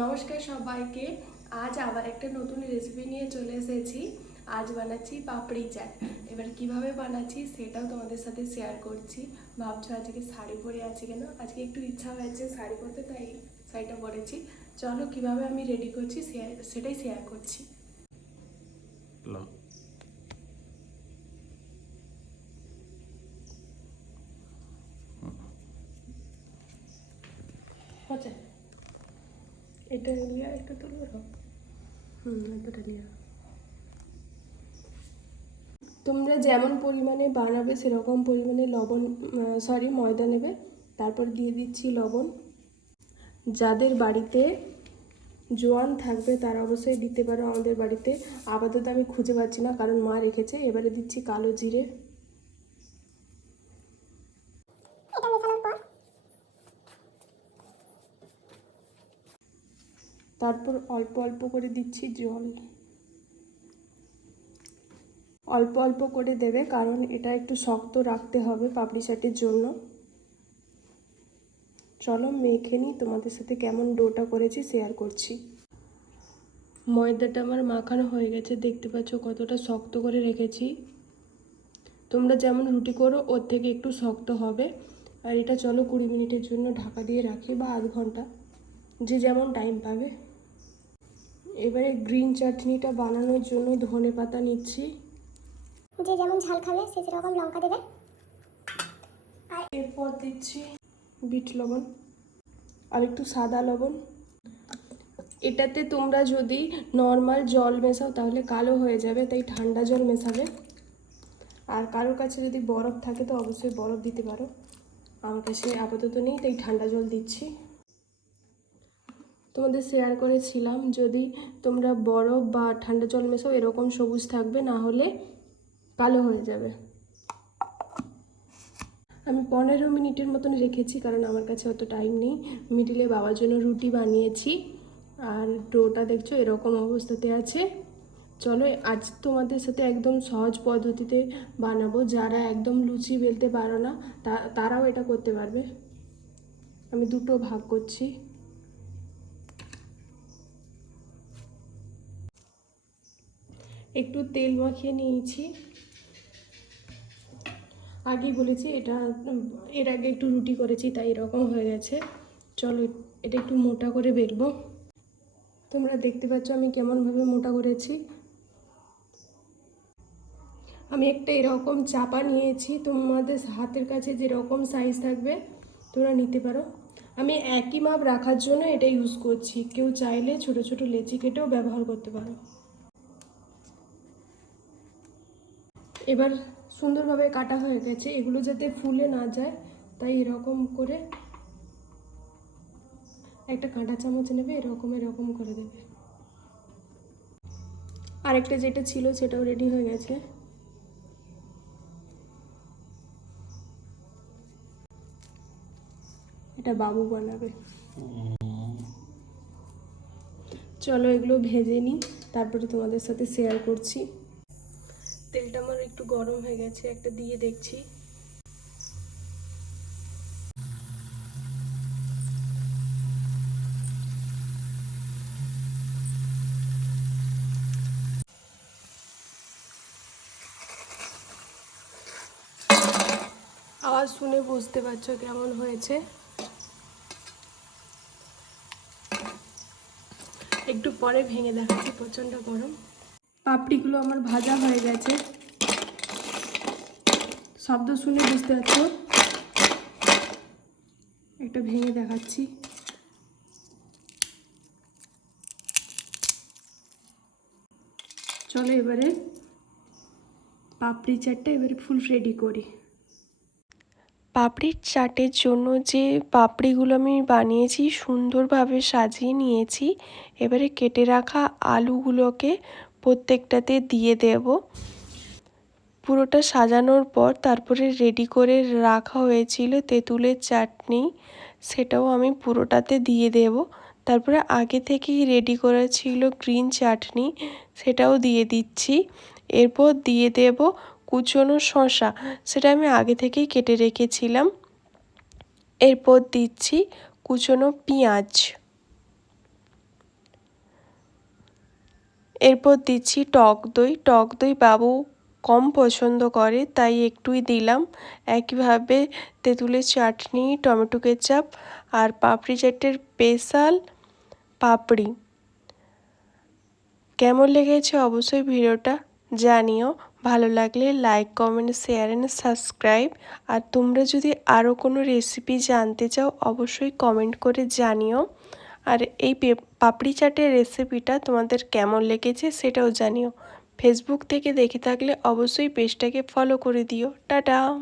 নমস্কার সবাইকে। আজ আবার একটা নতুন রেসিপি নিয়ে চলে এসেছি। আজ বানাচ্ছি পাপড়ি চাট। এবার কীভাবে বানাচ্ছি সেটাও তোমাদের সাথে শেয়ার করছি। ভাবছ আজকে শাড়ি পরে আছে কেন? আজকে একটু ইচ্ছা হয়েছে শাড়ি পরতে তাই শাড়িটা পরেছি। চলো কীভাবে আমি রেডি করছি শেয়ার সেটাই শেয়ার করছি। ল। আচ্ছা এটা লিয়া একটু তুলবে? তো হুম, এতটা লিয়া তোমরা যেমন পরিমাণে বানাবে, সেরকম পরিমাণে লবণ সরি ময়দা নেবে। তারপর দিয়ে দিচ্ছি লবণ। যাদের বাড়িতে জোয়ান থাকবে, তারা অবশ্যই দিতে পারো আমাদের বাড়িতে। আপাতত আমি খুঁজে পাচ্ছি না, কারণ মা রেখেছে। এবারে দিচ্ছি কালো জিরে এটা মেশানোর পর তারপর অল্প অল্প করে দিচ্ছি জল। অল্প অল্প করে দেবে, কারণ এটা একটু শক্ত রাখতে হবে পাপড়ি চাটের জন্য। চলো মেখে নিই, তোমাদের সাথে কেমন ডোটা করেছি শেয়ার করছি। ময়দাটা আমার মাখানো হয়ে গেছে, দেখতে পাচ্ছ কতটা শক্ত করে রেখেছি। তোমরা যেমন রুটি করো, ওর থেকে একটু শক্ত হবে। আর এটা চলো কুড়ি মিনিটের জন্য ঢাকা দিয়ে রাখি, বা আধ ঘণ্টা, যে যেমন টাইম পাবে। এবারে গ্রিন চাটনিটা বানানোর জন্য ধনে পাতা নিচ্ছি। যে যেমন ঝাল খাবে সে যেরকম লঙ্কা দেবে। এরপর দিচ্ছি বিট লবণ আর একটু সাদা লবণ। এটাতে তোমরা যদি নর্মাল জল মেশাও তাহলে কালো হয়ে যাবে তাই ঠান্ডা জল মেশাবে। আর কারোর কাছে যদি বরফ থাকে তো অবশ্যই বরফ দিতে পারো। আমার কাছে আপাতত নেই তাই ঠান্ডা জল দিচ্ছি। তোমাদের শেয়ার করেছিলাম। যদি তোমরা বরফ বা ঠান্ডা জল মেশাও, এরকম সবুজ থাকবে, না হলে কালো হয়ে যাবে। আমি পনেরো মিনিটের মতন রেখেছি, কারণ আমার কাছে অত টাইম নেই। মিডিলে বাবার জন্য রুটি বানিয়েছি, আর ডোটা দেখছ, এরকম অবস্থাতে আছে। চলো, আজ তোমাদের সাথে একদম সহজ পদ্ধতিতে বানাবো। যারা একদম লুচি বেলতে পারো না তারাও এটা করতে পারবে। আমি দুটো ভাগ করছি। একটু তেল মাখিয়ে নিয়েছি। আগেই বলেছি, এটা, এর আগে একটু রুটি করেছি, তাই এরকম হয়ে গেছে। চলো, এটা একটু মোটা করে বেরবো তোমরা দেখতে পাচ্ছ আমি কেমনভাবে মোটা করেছি। আমি একটা এরকম চাপা নিয়েছি, তোমাদের হাতের কাছে যেরকম সাইজ থাকবে, তোমরা নিতে পারো। আমি একই মাপ রাখার জন্য এটা ইউজ করছি। কেউ চাইলে ছোট ছোট লেচি কেটেও ব্যবহার করতে পারো। এবার সুন্দরভাবে কাটা হয়ে গেছে। এগুলো যাতে ফুলে না যায়, তাই এরকম করে একটা কাঁটা চামচ নেবে, এরকম এরকম করে দেবে। আরেকটা যেটা ছিল, সেটাও রেডি হয়ে গেছে। এটা বাবু বানাবে। চলো এগুলো ভেজে নিই, তারপরে তোমাদের সাথে শেয়ার করছি। তেলটা গরম হয়ে গেছে, একটা দিয়ে দেখছি। আওয়াজ শুনে বুঝতে পারছ কেমন হয়েছে? একটু পরে ভেঙে দেখাচ্ছি প্রচণ্ড গরম। পাপড়িগুলো আমার ভাজা হয়ে গেছে। শব্দ শুনে বুঝতে পারছ? একটা ভেঙে দেখাচ্ছি। চলো এবারে পাপড়ি চাটটা এবারে ফুল রেডি করি। পাপড়ির চাটের জন্য যে পাপড়িগুলো আমি বানিয়েছি, সুন্দরভাবে সাজিয়ে নিয়েছি, এবারে কেটে রাখা আলুগুলোকে প্রত্যেকটাতে দিয়ে দেব। পুরোটা সাজানোর পর তারপরে রেডি করে রাখা হয়েছিল তেঁতুলের চাটনি। সেটাও আমি পুরোটাতে দিয়ে দেব। তারপরে আগে থেকেই রেডি করা ছিল গ্রিন চাটনি, সেটাও দিয়ে দিচ্ছি। এরপর দিয়ে দেব কুচনো শসা, সেটা আমি আগে থেকেই কেটে রেখেছিলাম। এরপর দিচ্ছি কুচনো পেঁয়াজ। এরপর দিচ্ছি টক দই। টক দই বাবু কম পছন্দ করে, তাই একটুই দিলাম। একইভাবে তেঁতুলের চাটনি, টমেটো কেচাপ আর পাপড়ি চাটের স্পেশাল পাপড়ি। কেমন লেগেছে অবশ্যই ভিডিওটা জানিও। ভালো লাগলে like, comment, share and subscribe. আর তোমরা যদি আরও কোনো রেসিপি জানতে চাও, অবশ্যই কমেন্ট করে জানিও। আর এই পাপড়ি চাটের রেসিপিটা তোমাদের কেমন লেগেছে সেটাও জানিও। ফেসবুক থেকে দেখে থাকলে অবশ্যই পেজটাকে ফলো করে দিও। টাটা!